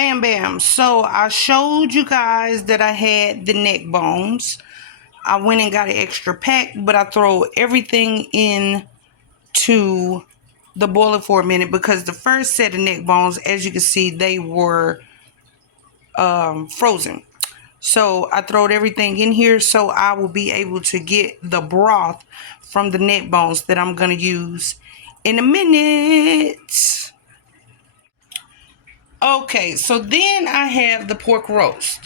Bam bam. So I showed you guys that I had the neck bones. I went and got an extra pack, but I throw everything in to the boiler for a minute because the first set of neck bones, as you can see, they were frozen. So I throwed everything in here so I will be able to get the broth from the neck bones that I'm going to use in a minute. Okay, so then I have the pork roast.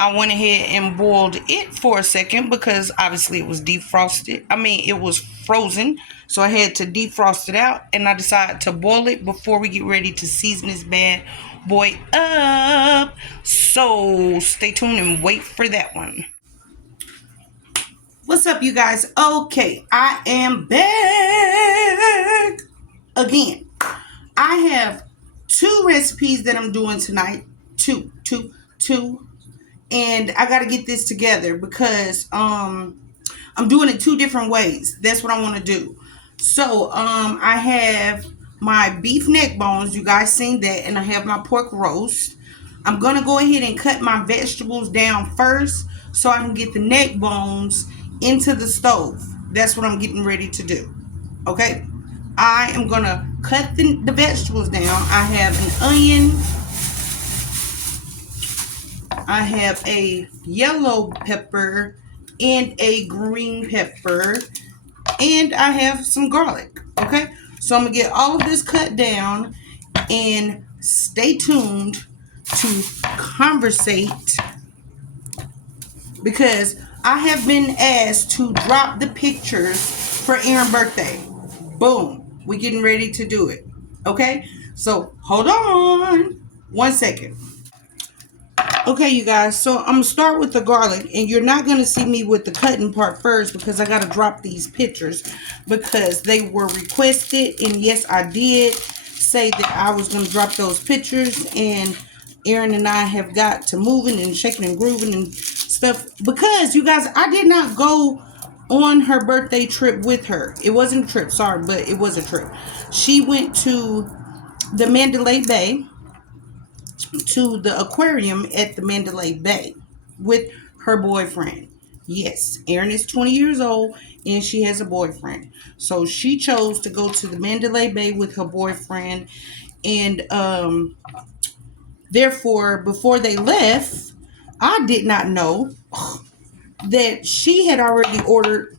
I went ahead and boiled it for a second because obviously it was defrosted. It was frozen. So I had to defrost it out, and I decided to boil it before we get ready to season this bad boy up. So stay tuned and wait for that one. What's up, you guys? Okay, I am back again. I have two recipes that I'm doing tonight. Two. And I got to get this together because I'm doing it two different ways. That's what I want to do. So I have my beef neck bones. You guys seen that, and I have my pork roast. I'm gonna go ahead and cut my vegetables down first so I can get the neck bones into the stove. That's what I'm getting ready to do. Okay, I am gonna cut the vegetables down. I have an onion, I have a yellow pepper and a green pepper, and I have some garlic. Okay, so I'm gonna get all of this cut down, and stay tuned to conversate because I have been asked to drop the pictures for Aaron's birthday. Boom, we getting ready to do it. Okay, so hold on 1 second. Okay, you guys, so I'm gonna start with the garlic, and you're not gonna see me with the cutting part first because I gotta drop these pictures because they were requested, and yes, I did say that I was gonna drop those pictures, and Aaron and I have got to moving and shaking and grooving and stuff because you guys, I did not go on her birthday trip with her. It wasn't a trip, sorry, but it was a trip. She went to the Mandalay Bay, to the aquarium at the Mandalay Bay with her boyfriend. Yes, Erin is 20 years old and she has a boyfriend. So she chose to go to the Mandalay Bay with her boyfriend, and therefore before they left, I did not know that she had already ordered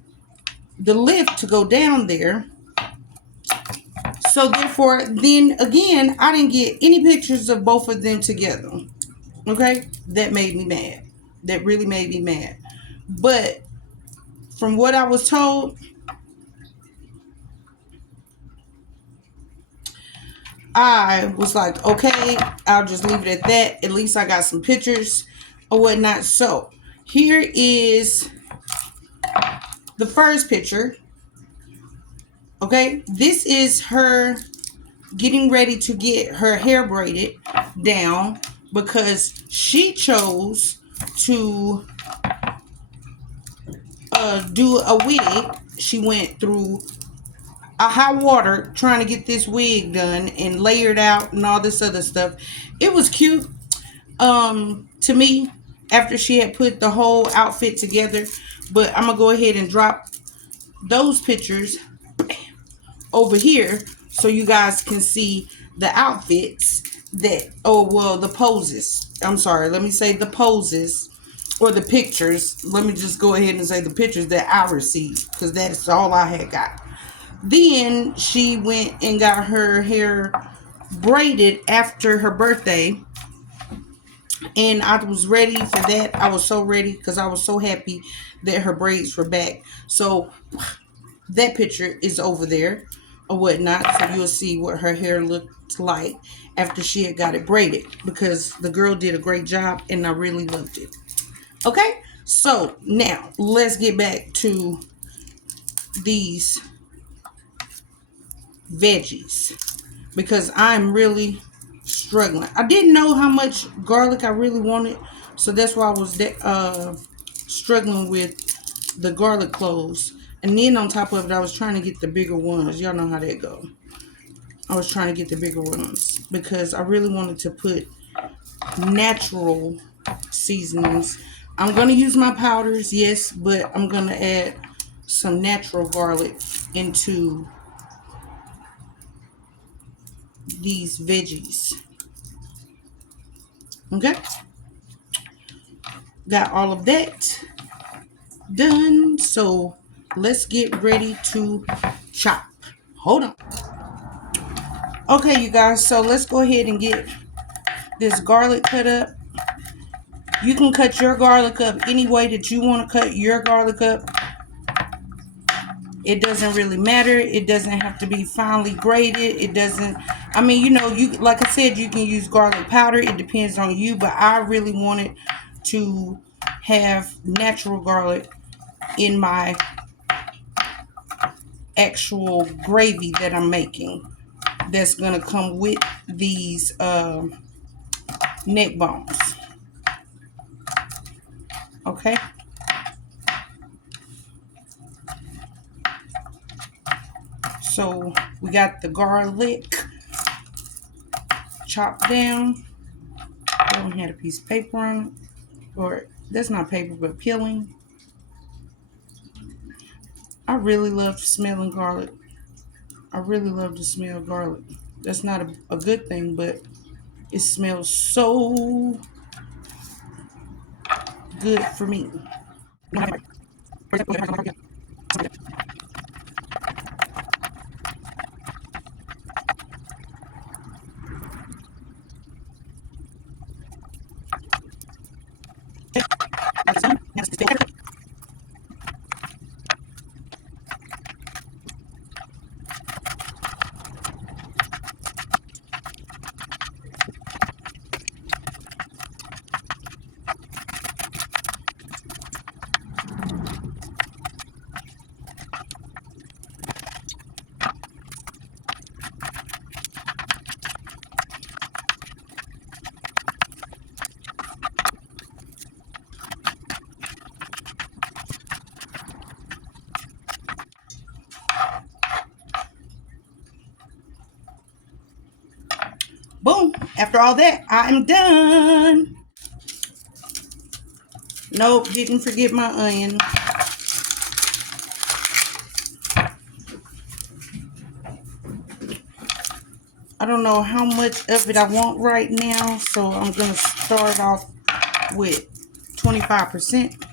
the lift to go down there. So therefore, then again, I didn't get any pictures of both of them together. Okay, that made me mad. That really made me mad. But from what I was told, I was like, okay, I'll just leave it at that. At least I got some pictures or whatnot. So here is the first picture. Okay, this is her getting ready to get her hair braided down because she chose to do a wig. She went through a hot water trying to get this wig done and layered out and all this other stuff. It was cute to me after she had put the whole outfit together, but I'm gonna go ahead and drop those pictures over here so you guys can see the outfits that, the poses. I'm sorry, let me say the poses or the pictures. Let me just go ahead and say the pictures that I received because that's all I had got. Then she went and got her hair braided after her birthday, and I was ready for that. I was so ready because I was so happy that her braids were back. So that picture is over there or whatnot, so you'll see what her hair looked like after she had got it braided because the girl did a great job and I really loved it. Okay, so now let's get back to these veggies because I'm really struggling. I didn't know how much garlic I really wanted, so that's why I was struggling with the garlic cloves. And then on top of it, I was trying to get the bigger ones. Y'all know how that go. I was trying to get the bigger ones because I really wanted to put natural seasonings. I'm going to use my powders, yes, but I'm going to add some natural garlic into these veggies. Okay, got all of that done. So let's get ready to chop. Hold on. Okay, you guys, so let's go ahead and get this garlic cut up. You can cut your garlic up any way that you want to cut your garlic up. It doesn't really matter. It doesn't have to be finely grated. It doesn't, I mean, you, like I said, you can use garlic powder. It depends on you, but I really wanted to have natural garlic in my actual gravy that I'm making. That's going to come with these neck bones. Okay. So we got the garlic chopped down. I don't have a piece of paper on it. Or that's not paper, but peeling. I really love smelling garlic. I really love to smell garlic. That's not a good thing, but it smells so good for me. Boom. After all that, I'm done. Nope, didn't forget my onion. I don't know how much of it I want right now, so I'm going to start off with 25%.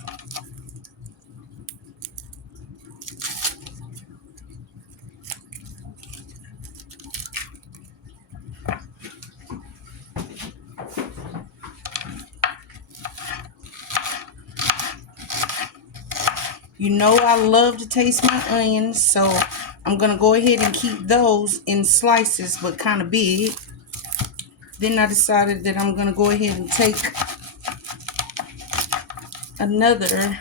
You know I love to taste my onions, so I'm going to go ahead and keep those in slices, but kind of big. Then I decided that I'm going to go ahead and take another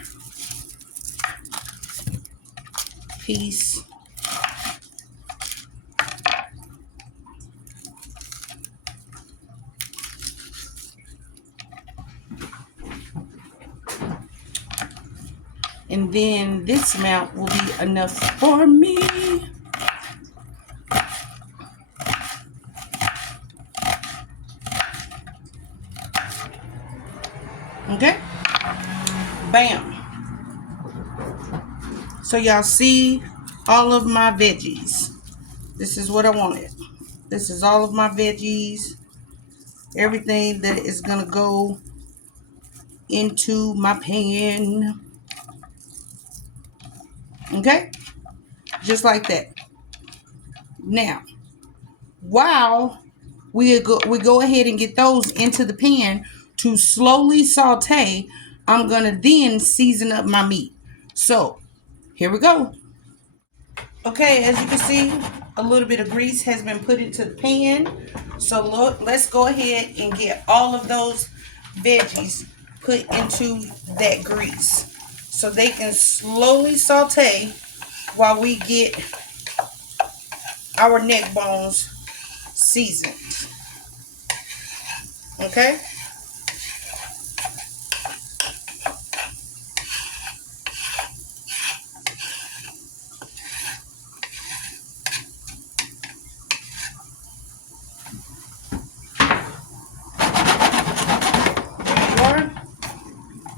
piece. And then this amount will be enough for me. Okay? Bam. So y'all see all of my veggies. This is what I wanted. This is all of my veggies. Everything that is going to go into my pan. Okay? Just like that. Now, while we go ahead and get those into the pan to slowly saute, I'm going to then season up my meat. So, here we go. Okay, as you can see, a little bit of grease has been put into the pan. So look, let's go ahead and get all of those veggies put into that grease so they can slowly saute while we get our neck bones seasoned. Okay?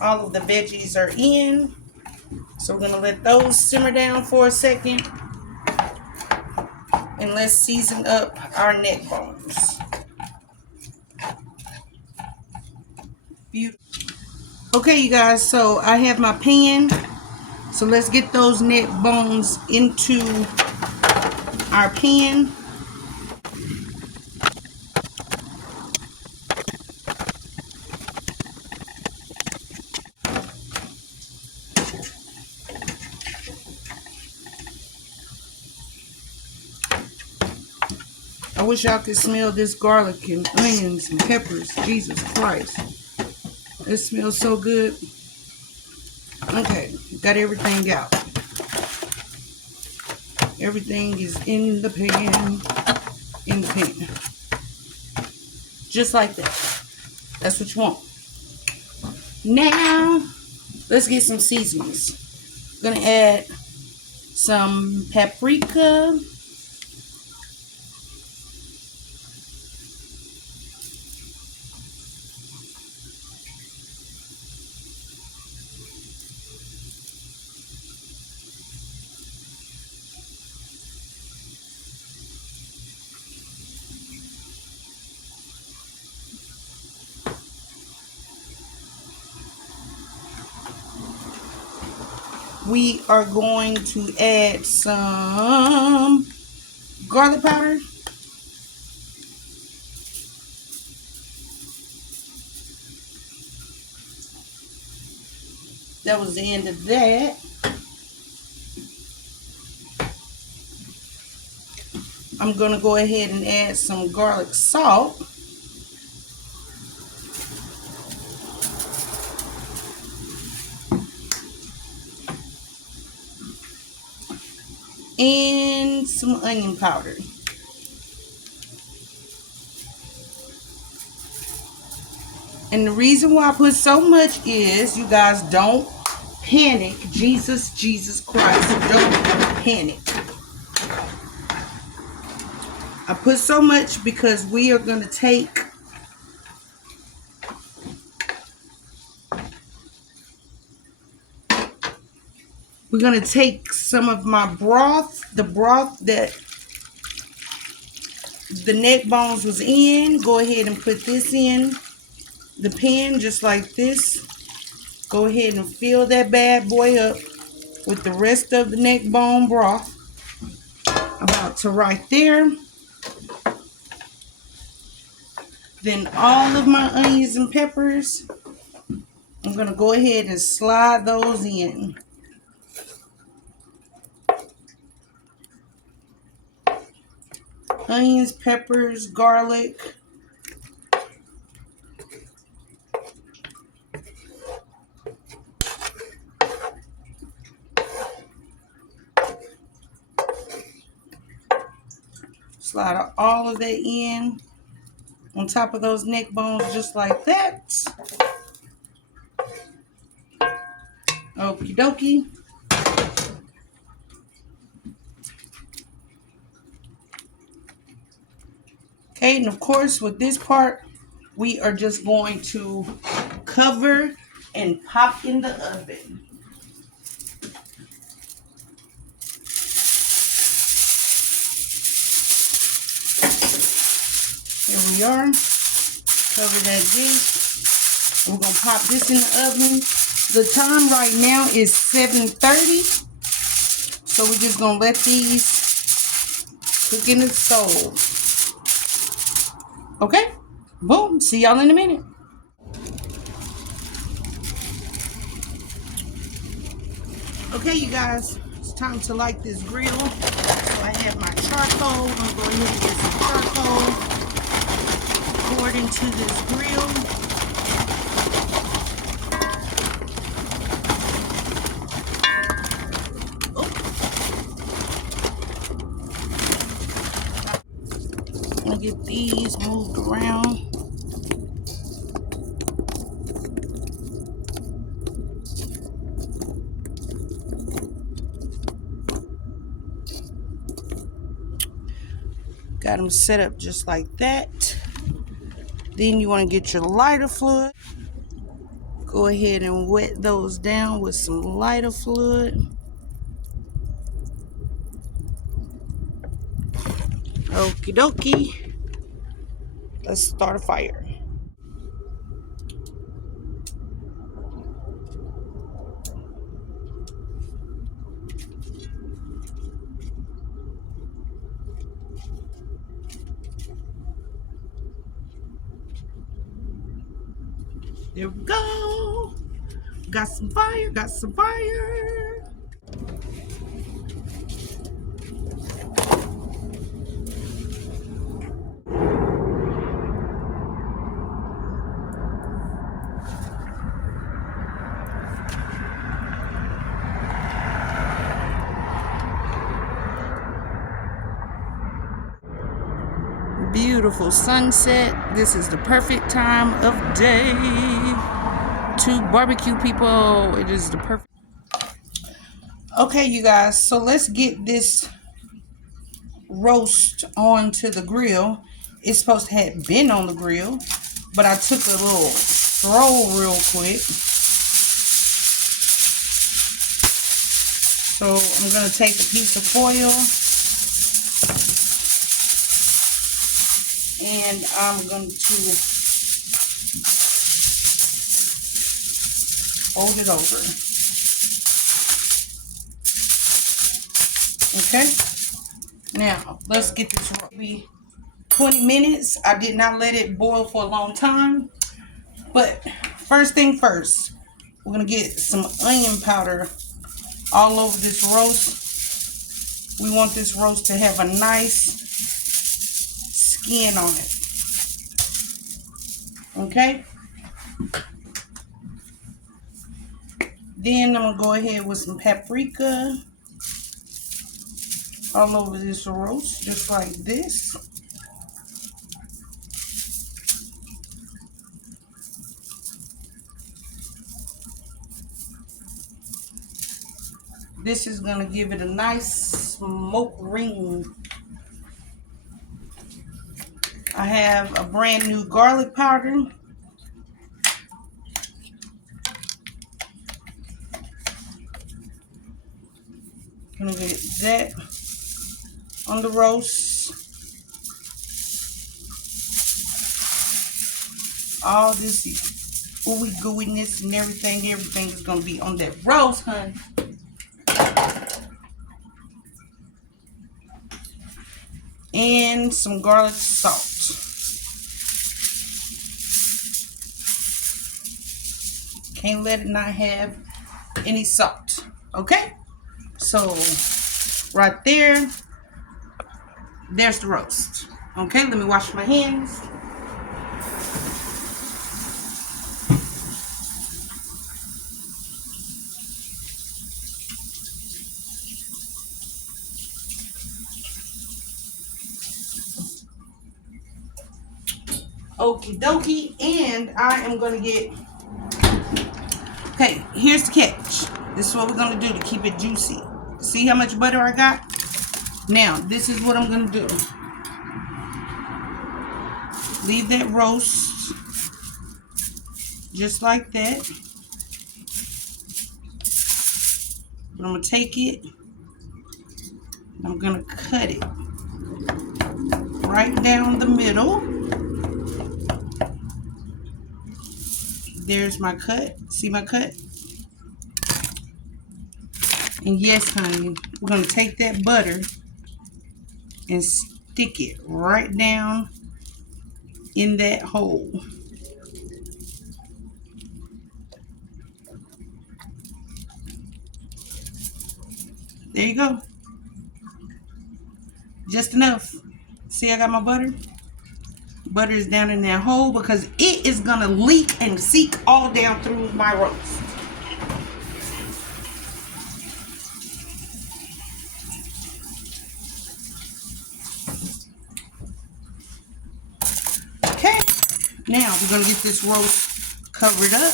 all of the veggies are in. So we're going to let those simmer down for a second. And let's season up our neck bones. Beautiful. Okay, you guys, so I have my pan. So let's get those neck bones into our pan. I wish y'all could smell this garlic and onions and peppers. Jesus Christ. It smells so good. Okay, got everything out. Everything is in the pan. In the pan. Just like that. That's what you want. Now, let's get some seasonings. I'm gonna add some paprika. We are going to add some garlic powder. That was the end of that. I'm going to go ahead and add some garlic salt. And some onion powder. And the reason why I put so much is, you guys, don't panic. Jesus Christ, don't panic. I put so much because we are going to take some of my broth, the broth that the neck bones was in. Go ahead and put this in the pan just like this. Go ahead and fill that bad boy up with the rest of the neck bone broth. About to right there. Then all of my onions and peppers, I'm going to go ahead and slide those in. Onions, peppers, garlic. Slide all of that in on top of those neck bones just like that. Okie dokie. Okay, and of course with this part, we are just going to cover and pop in the oven. Here we are. Cover that dish. We're going to pop this in the oven. The time right now is 7:30. So we're just going to let these cook in the stove. Okay? Boom. See y'all in a minute. Okay, you guys. It's time to light this grill. So I have my charcoal. I'm going to go ahead and get some charcoal poured into this grill. I'm going to get these moved around. Got them set up just like that. Then you want to get your lighter fluid. Go Go ahead and wet those down with some lighter fluid. Okie dokie. Let's start a fire. There we go. Got some fire, got some fire. Beautiful sunset. This is the perfect time of day to barbecue, people. It is the perfect. Okay, you guys, so let's get this roast onto the grill. It's supposed to have been on the grill, but I took a little throw real quick. So I'm going to take a piece of foil and I'm going to fold it over. Okay, now let's get this ready. 20 minutes. I did not let it boil for a long time, but first thing first, we're gonna get some onion powder all over this roast. We want this roast to have a nice skin on it. Okay, then I'm gonna go ahead with some paprika all over this roast, just like this. This is going to give it a nice smoke ring. I have a brand new garlic powder. Gonna get that on the roast. All this ooey gooiness and everything is gonna be on that roast, honey. And some garlic salt. Can't let it not have any salt. Okay? So right there, there's the roast. Okay, let me wash my hands. Okie dokie, and I am gonna get, okay, here's the catch. This is what we're gonna do to keep it juicy. See how much butter I got? Now, this is what I'm gonna do. Leave that roast just like that. But I'm gonna take it, and I'm gonna cut it right down the middle. There's my cut. See my cut? And yes, honey, we're going to take that butter and stick it right down in that hole. There you go. Just enough. See, I got my butter? Butter is down in that hole because it is going to leak and seep all down through my roast. Okay, now we're going to get this roast covered up.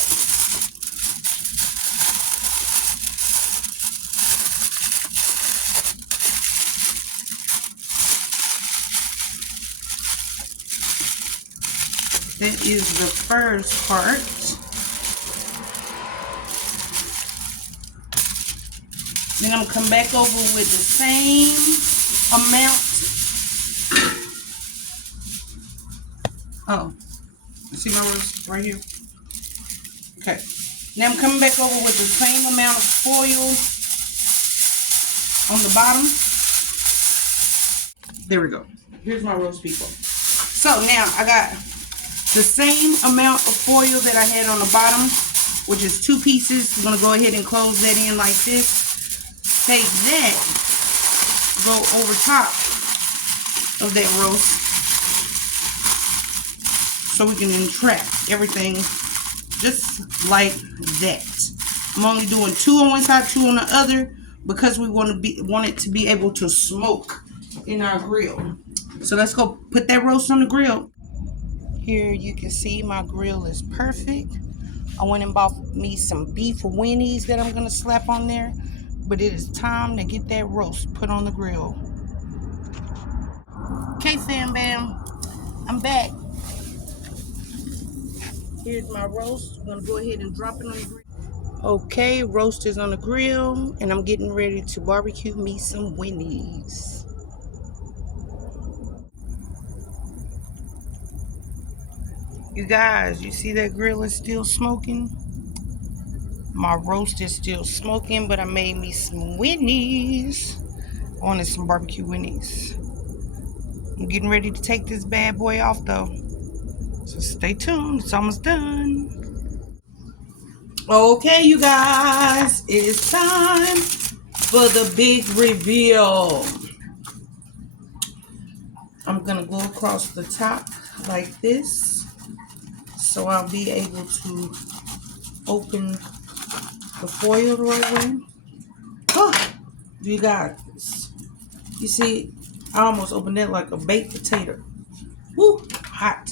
That is the first part. Then I'm gonna come back over with the same amount. Oh, you see my roast right here? Okay. Now I'm coming back over with the same amount of foil on the bottom. There we go. Here's my roast, people. So now I got the same amount of foil that I had on the bottom, which is 2 pieces. I'm going to go ahead and close that in like this. Take that, go over top of that roast so we can entrap everything just like that. I'm only doing 2 on one side, 2 on the other because we want it to be able to smoke in our grill. So let's go put that roast on the grill. Here you can see my grill is perfect. I went and bought me some beef winnies that I'm going to slap on there. But it is time to get that roast put on the grill. Okay, fam bam. I'm back. Here's my roast. I'm going to go ahead and drop it on the grill. Okay, roast is on the grill. And I'm getting ready to barbecue me some winnies. You guys, you see that grill is still smoking? My roast is still smoking, but I made me some winnies. I wanted some barbecue winnies. I'm getting ready to take this bad boy off though. So stay tuned, it's almost done. Okay, you guys, it's time for the big reveal. I'm gonna go across the top like this so I'll be able to open the foil the right way. Oh, you guys, you see, I almost opened it like a baked potato. Woo, hot.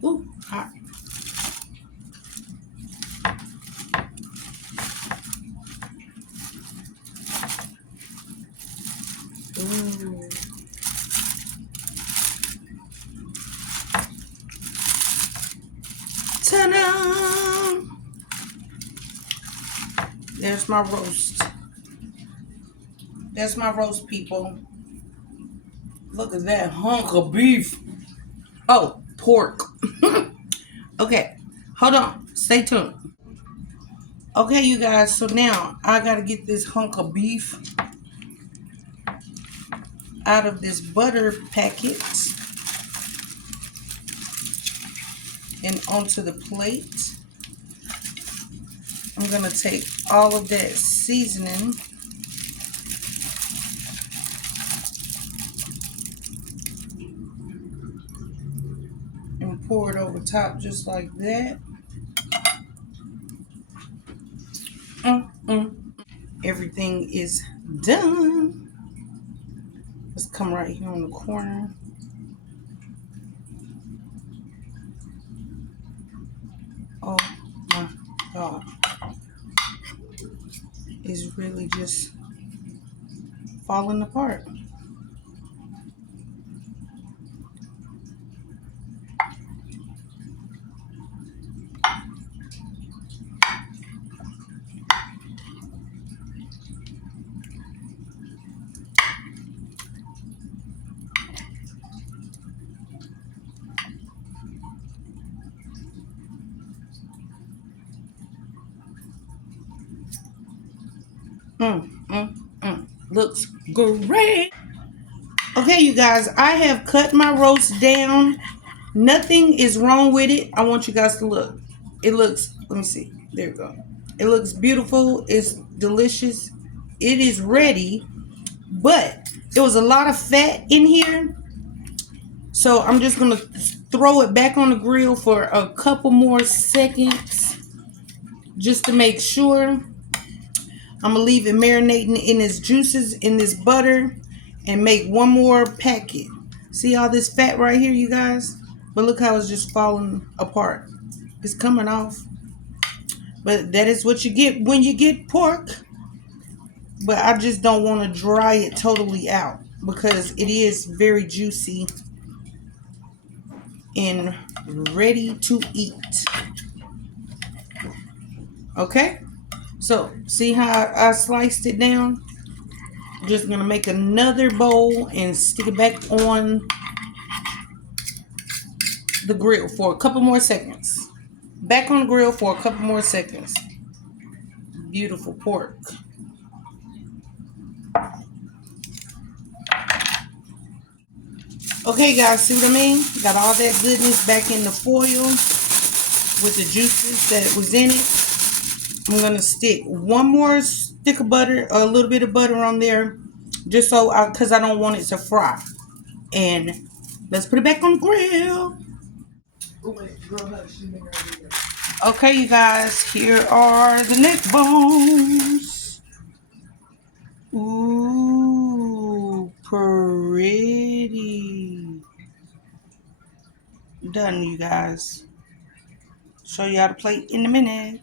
Woo, hot. Ooh. Ta-da! There's my roast. That's my roast, people. Look at that hunk of beef. Oh, pork. Okay, hold on. Stay tuned. Okay, you guys. So now I got to get this hunk of beef out of this butter packet and onto the plate. I'm going to take all of that seasoning and pour it over top just like that. Everything is done. Let's come right here on the corner. Oh my God. It's really just falling apart. Looks great. Okay, you guys, I have cut my roast down. Nothing is wrong with it. I want you guys to look. It looks, let me see. There you go. It looks beautiful. It's delicious. It is ready, but there was a lot of fat in here. So I'm just going to throw it back on the grill for a couple more seconds just to make sure. I'm going to leave it marinating in its juices in this butter and make one more packet. See all this fat right here, you guys? But look how it's just falling apart. It's coming off. But that is what you get when you get pork. But I just don't want to dry it totally out because it is very juicy. and ready to eat. Okay, so see how I sliced it down? Just gonna make another bowl and stick it back on the grill for a couple more seconds. Back on the grill for a couple more seconds. Beautiful pork. Okay, guys, see what I mean? Got all that goodness back in the foil with the juices that was in it. I'm gonna stick one more stick of butter, a little bit of butter on there, just so because I don't want it to fry. And let's put it back on the grill. Okay, you guys, here are the neck bones. Ooh, pretty. Done, you guys. Show you how to plate in a minute.